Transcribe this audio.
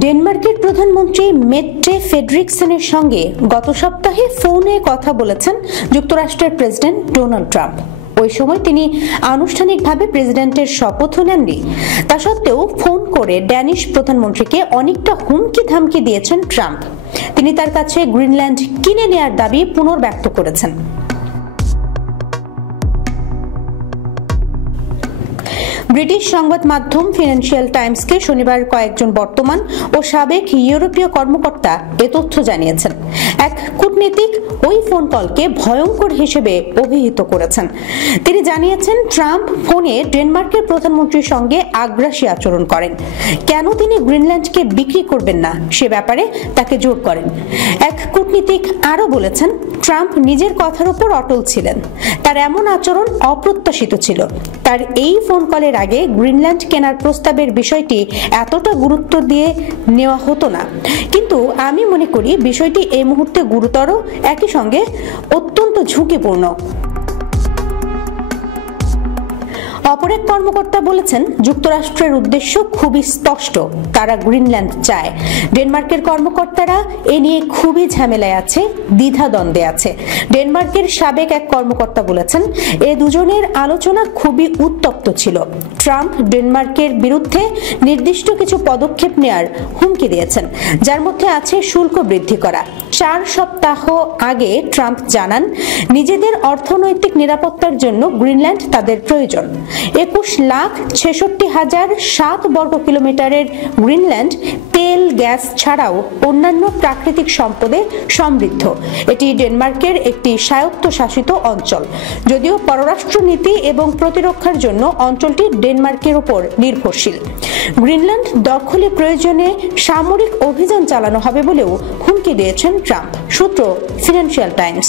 ডেনমার্কের প্রধানমন্ত্রী মেট্টে ফ্রেডরিকসেনের সঙ্গে গত সপ্তাহে ফোনে কথা বলেছেন যুক্তরাষ্ট্রের প্রেসিডেন্ট ডোনাল্ড ট্রাম্প। ওই সময় তিনি আনুষ্ঠানিকভাবে প্রেসিডেন্টের শপথও নেননি। তা সত্ত্বেও ফোন করে ড্যানিশ প্রধানমন্ত্রীকে অনেকটা হুমকি ধামকি দিয়েছেন ট্রাম্প। তিনি তার কাছে গ্রিনল্যান্ড কিনে নেয়ার দাবি পুনর্ব্যক্ত করেছেন। ব্রিটিশ সংবাদ মাধ্যম ফিনান্সিয়াল টাইমসকে শনিবার কয়েকজন বর্তমান ও সাবেক ইউরোপীয় কর্মকর্তা এ তথ্য জানিয়েছেন। এক কূটনীতিক ওই ফোন কলকে ভয়ঙ্কর হিসেবে অভিহিত করেছেন। তিনি জানিয়েছেন, ট্রাম্প ফোনে ডেনমার্কের প্রধানমন্ত্রীর সঙ্গে আগ্রাসী আচরণ করেন। কেন তিনি গ্রিনল্যান্ডকে বিক্রি করবেন না সে ব্যাপারে তাকে জোর করেন। এক কূটনীতিক আরও বলেছেন, ট্রাম্প নিজের কথার উপর অটল ছিলেন। তার এমন আচরণ অপ্রত্যাশিত ছিল। তার এই ফোন কলের আগে গ্রিনল্যান্ড কেনার প্রস্তাবের বিষয়টি এতটা গুরুত্ব দিয়ে নেওয়া হতো না। কিন্তু আমি মনে করি বিষয়টি এই মুহূর্তে গুরুতর, একই সঙ্গে অত্যন্ত ঝুঁকিপূর্ণ। অপর এক কর্মকর্তা বলেছেন, যুক্তরাষ্ট্রের উদ্দেশ্য খুবই স্পষ্ট, তারা গ্রিনল্যান্ড চায়। ডেনমার্কের কর্মকর্তারা এ নিয়ে খুবই ঝামেলায় আছে, দ্বিধাদ্বন্দ্বে আছে। ডেনমার্কের সাবেক এক কর্মকর্তা বলেছেন, এ দুজনের আলোচনা খুবই উত্তপ্ত ছিল। ট্রাম্প ডেনমার্কের বিরুদ্ধে নির্দিষ্ট কিছু পদক্ষেপ নেয়ার হুমকি দিয়েছেন, যার মধ্যে আছে শুল্ক বৃদ্ধি করা। 4 সপ্তাহ আগে ট্রাম্প জানান, নিজেদের অর্থনৈতিক নিরাপত্তার জন্য গ্রিনল্যান্ড তাদের প্রয়োজন। 21,66,007 বর্গ কিলোমিটারের গ্রিনল্যান্ড তেল, গ্যাস ছাড়াও অন্যান্য প্রাকৃতিক সম্পদে সমৃদ্ধ। এটি ডেনমার্কের একটি স্বায়ত্তশাসিত অঞ্চল। যদিও পররাষ্ট্রনীতি এবং প্রতিরক্ষার জন্য অঞ্চলটি ডেনমার্কের উপর নির্ভরশীল। গ্রিনল্যান্ড দখলে প্রয়োজনে সামরিক অভিযান চালানো হবে বলেও হুমকি দিয়েছেন ট্রাম্প। সূত্র ফিনান্সিয়াল টাইমস।